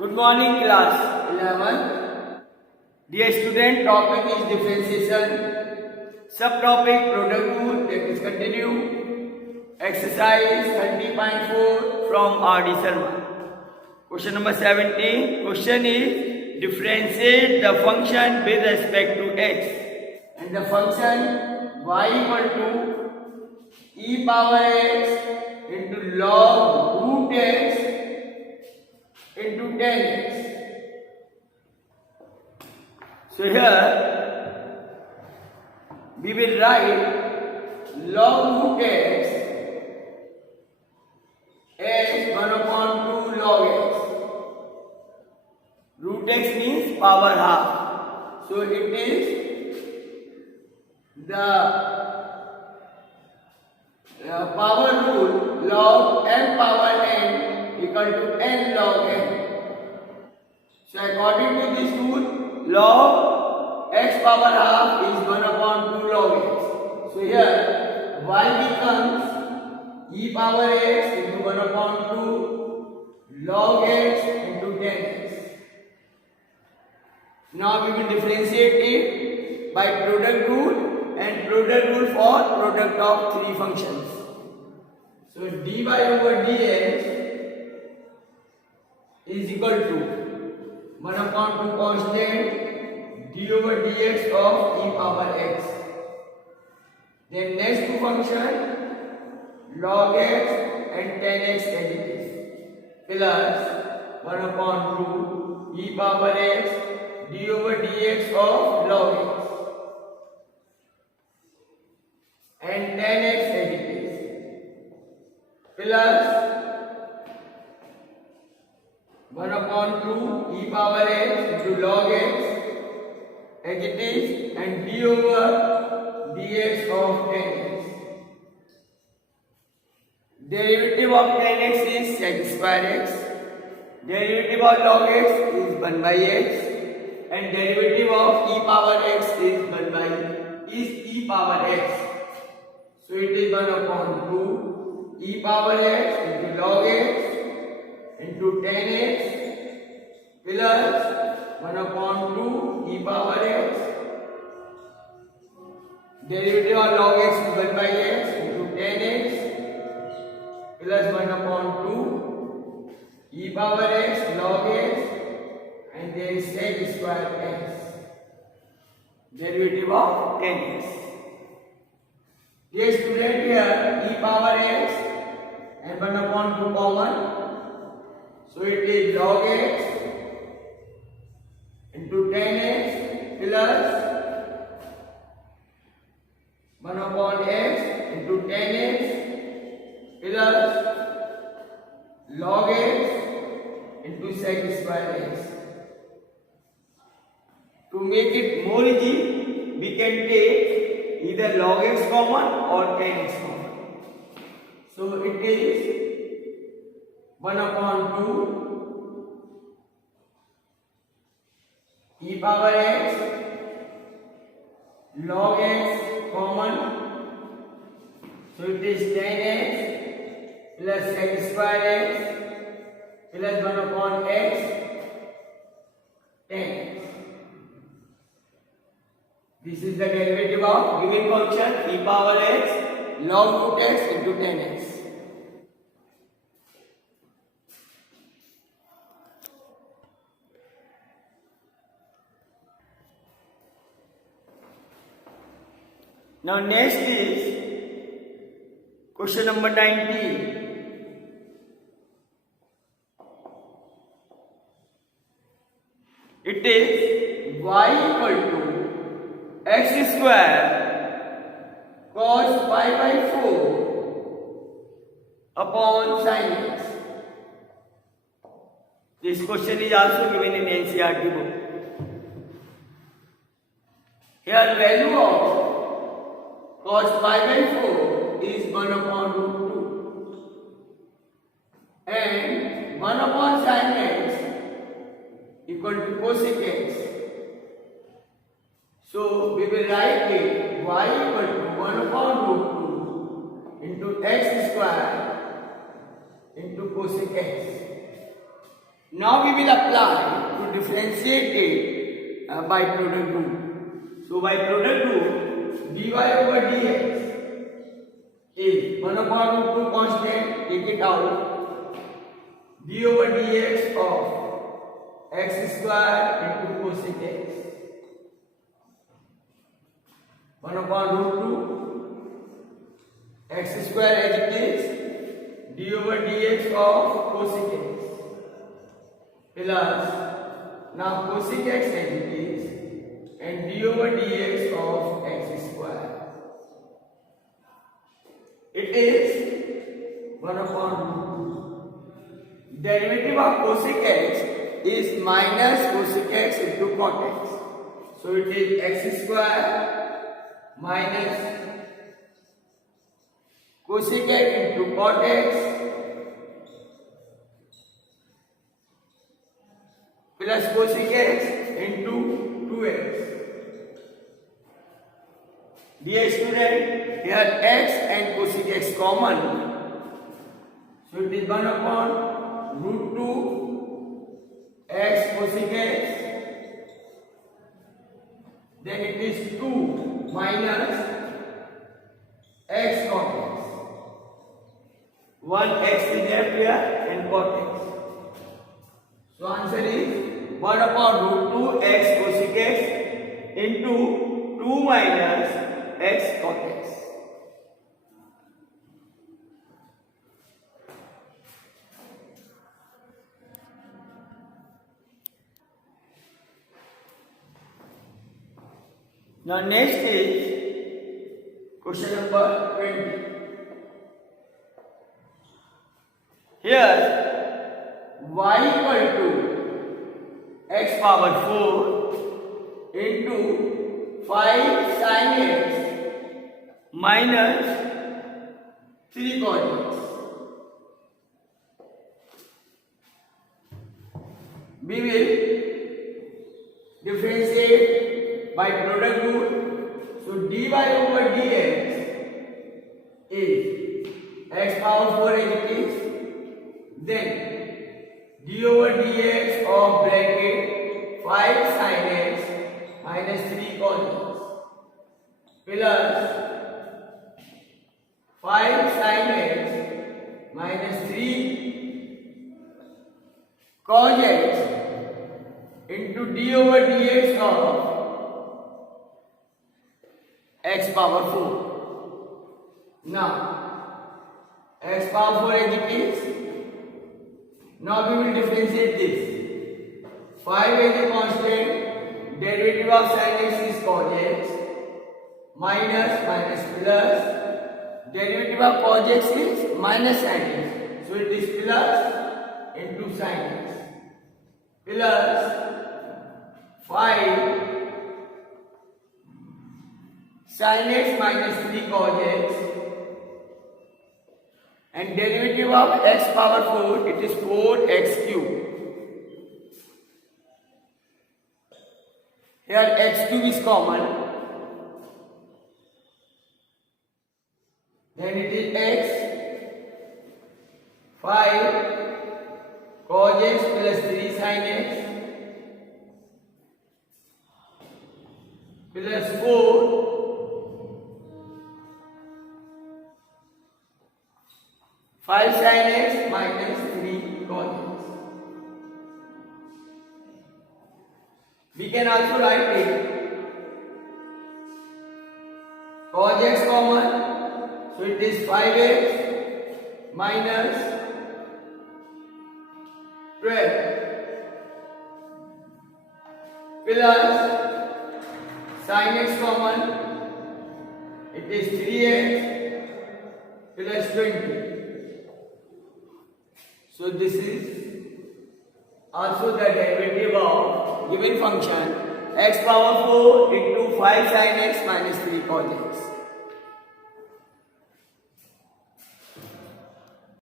Good morning class 11. Dear student, Topic is differentiation. subtopic product rule. Let us continue. Exercise 30.4 from R.D. Sharma. Question number 17. Question is differentiate the function with respect to x. And the function y equal to e power x into log root x into 10x. So here we will write Log root x as 1 upon 2 log x. root x means power half. So it is the power rule log m power n equal to n log n. So according to this rule, log x power half is 1 upon 2 log x. So here y becomes e power x into 1 upon 2 log x into 10x. Now we will differentiate it by product rule and product rule for product of three functions. So dy over dx is equal to 1 upon 2 constant d over dx of e power x. Then next two function log x and 10x as it is plus 1 upon 2 e power x d over dx of log x and 10x as it is plus 1 upon 2 e power x into log x as it is and d over dx of 10x. Derivative of 10x is sec square x. Derivative of log x is 1 by x. And derivative of e power x is e power x. So it is 1 upon 2 e power x into log x into 10x plus 1 upon 2 e power x. Derivative of log x is 1 by x into 10x plus 1 upon 2 e power x log x and there is sec square x. Derivative of 10x. Dear student, here e power x and 1 upon 2 common. So it is log x into 10x plus 1 upon x into 10x plus log x into sec square x. To make it more easy, we can take either log x common or 10x common. So it is 1 upon 2 e power x log x common. So it is 10x plus sec square x plus 1 upon x 10x. This is the derivative of Given function e power x log root x into 10x. Now next is question number 19. It is Y equal to x square cos pi by 4 upon sin x. This question is also given in NCERT book. Here value of cos pi by 4 is 1 upon root 2 and 1 upon sin x equal to cosec x. So we will write it y equal to 1 upon root 2 into x square into cosec x. Now we will apply to differentiate it by product rule. So by product rule, dy over dx is 1 upon root 2 constant, take it out, d over dx of x square into cosec x, 1 upon root 2 x square as it is, d over dx of cosec x, plus now cosec x as it is, and d over dx of x square. It is 1 upon root 2. Derivative of cosec x is minus cosec x into cot x. So it is x square minus cosec x into cot x plus cosec x into 2x. Dear student, here x and cosec x common. So it is 1 upon root 2 x cosec x. Then it is 2 minus x cot x. 1 x is left here and cot x. So answer is 1 upon root 2 x cosec x into 2 minus x cot x. Now next is question number 20. Here y equal to x power 4 into 5 sin x minus 3 cos x. We will differentiate by product rule. So dy over dx is x power 4 as it is, then d over dx of bracket 5 sin x minus 3 cos x plus 5 sin x minus 3 cos x into d over dx of x power 4. Now x power 4 as it is. Now we will differentiate this. 5 is a constant, derivative of sin x is cos x, minus plus, derivative of cos x is minus sin x. So it is plus into sin x, plus 5 sin x minus 3 cos x, and derivative of x power 4, it is 4x cube. Here x cube is common, then it is x 5 cos x plus 3 sin x plus 4 5 sin x minus 3 cos x. We can also write it cos x common, so it is 5x minus 12 plus sin x common, it is 3x plus 20. So this is also the derivative of given function x power 4 into 5 sin x minus 3 cos x.